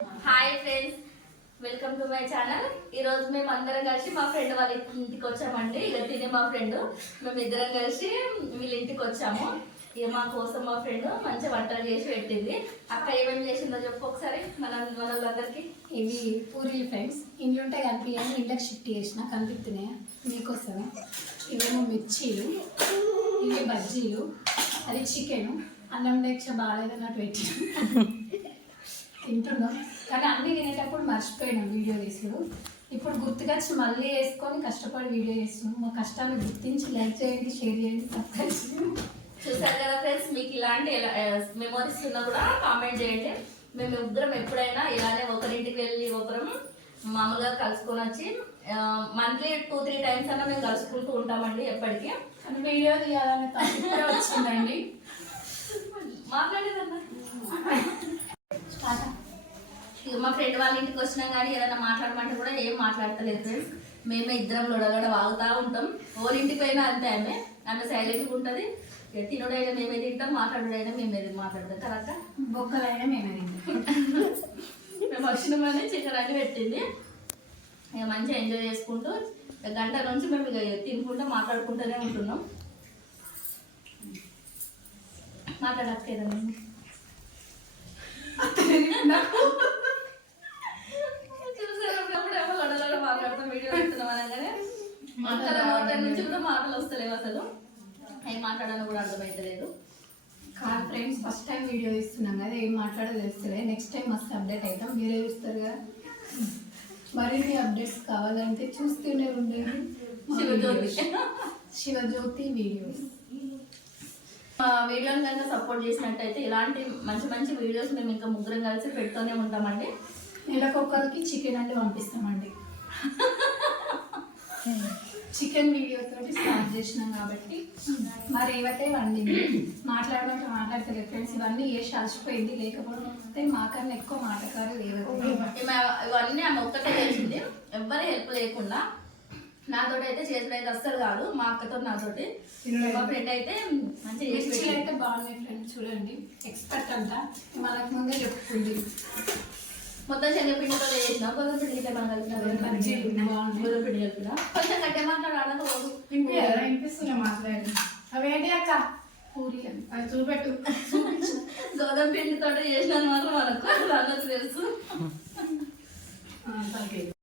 Hi friends welcome to my channel ఈ రోజు మేము అందరం కలిసి మా ఫ్రెండ్ వాళ్ళ ఇంటికి వచ్చామండి. ఇక తినే మా ఫ్రెండ్ మేము ఇద్దరం కలిసి వీళ్ళ ఇంటికి వచ్చాము. ఇక మా కోసం మా ఫ్రెండ్ మంచి వంటలు చేసి పెట్టింది. అక్క ఏమేమి చేసిందో చెప్పు ఒకసారి. మన మన వాళ్ళందరికీ ఇవి పూరీలు ఫ్రెండ్స్ ఇంట్లో ఉంటే కనిపించాను ఇంట్లోకి షిఫ్ట్ చేసిన కనిపిస్తున్నాయా? మీకోసమే. ఇవేమో మిర్చీలు ఇవి బజ్జీలు అది చికెన్ అన్నం డెక్ష బాగాలేదన్నట్టు పెట్టి తింటున్నాం. కానీ అన్నీ తినేటప్పుడు మర్చిపోయినాం వీడియో తీసుడు. ఇప్పుడు గుర్తుగా వచ్చి మళ్ళీ వేసుకొని కష్టపడి వీడియో చేస్తున్నాం. మా కష్టాన్ని గుర్తించి లైక్ చేయండి షేర్ చేయండి సబ్స్క్రైబ్ చేయండి. చూసారు కదా ఫ్రెండ్స్ మీకు ఇలాంటి మెమోరీస్ ఉన్నా కూడా కామెంట్ చేయండి. మేము ఇద్దరం ఎప్పుడైనా ఇలానే ఒకరింటికి వెళ్ళి ఒకరం మామూలుగా కలుసుకొని వచ్చి మంత్లీ టూ త్రీ టైమ్స్ అన్నా మేము కలుసుకుంటూ ఉంటామండి ఎప్పటికీ. వీడియో తీయాలనే వచ్చిందండి. మాట్లాడేదన్నా స్టార్ట్ ఇక మా ఫ్రెండ్ వాళ్ళ ఇంటికి వచ్చినా కానీ ఏదైనా మాట్లాడమంటే కూడా ఏం మాట్లాడతలేదు ఫ్రెండ్స్. మేమే ఇద్దరం లొడగడ వాగుతా ఉంటాం. ఓరి ఇంటికి పోయినా అంతే ఆమె. ఆమె సైలెంట్గా ఉంటుంది. తినుడైనా మేమే తింటాం మాట్లాడుడైనా మేమే మాట్లాడతాం. కరెక్ట్ బొక్కలైనా మేమే తింటాం. మేము వచ్చినామని చికెన్ అని పెట్టింది. ఇక మంచిగా ఎంజాయ్ చేసుకుంటూ గంట నుంచి మేము ఇక తినుకుంటూ మాట్లాడుకుంటూనే ఉంటున్నాం. మాట్లాడక్కర్లేదా చూసేటప్పుడేమో లొడలొడ మాట్లాడుతాం వీడియో పెడుతున్నాం అనగానే నోట్ల నుంచి కూడా మాటలు వస్తలేవు అసలు. ఏం మాట్లాడాలో కూడా అర్థమైతలేదు. కాదు ఫ్రెండ్స్ ఫస్ట్ టైం వీడియో ఇస్తున్నాం కదా ఏం మాట్లాడో తెలుస్తుంది నెక్స్ట్ టైం మస్తు అప్డేట్ అవుతాం మీరే చూస్తారు కదా. మరిన్ని అప్డేట్స్ కావాలంటే చూస్తూనే ఉండండి. మా శివజ్యోతి. శివజ్యోతి వీడియోస్ మా వీడియోని కనుక సపోర్ట్ చేసినట్టయితే ఇలాంటి మంచి మంచి వీడియోస్ మేము ఇంకా ముగ్గురం కలిసి పెడుతూనే ఉంటామండి. నెలకొకరికి చికెన్ అంటే పంపిస్తామండి. చికెన్ వీడియో తోటి స్టార్ట్ చేసినాం కాబట్టి మరి ఏవైతే వండింది. మాట్లాడమంటే మాట్లాడతలేదు ఫ్రెండ్స్ ఇవన్నీ చేసి అలసిపోయింది. లేకపోతే మాకన్నా ఎక్కువ మాటకారు ఈమె ఇవన్నీ ఆమె ఒక్కటే చేసింది. ఎవ్వరి హెల్ప్ లేకుండా నాతోటి అయితే చేసుడు అయితే అస్సలు కాదు. మా అక్కతో నాతోటి. మా ఫ్రెండ్ అయితే మంచిగా. అయితే బాగున్నాయి ఫ్రెండ్స్ చూడండి. ఎక్స్పర్ట్ అంట మనకు ముందే చెప్పుకుంది. మొత్తం శనగపిండితో చేసిన కొంచెం పిండి ఇట్లా మనం కలిసిన కొంచెం పిండి కలిపిన? కొంచెం గట్టే మాట్లాడాలి వినిపిస్తున్నా మాట్లాడి అవేంటి అక్క? పూరీలు అది చూపెట్టు. గోధుమ పిండితో చేసినాను మాత్రం మనకు తెలుసు.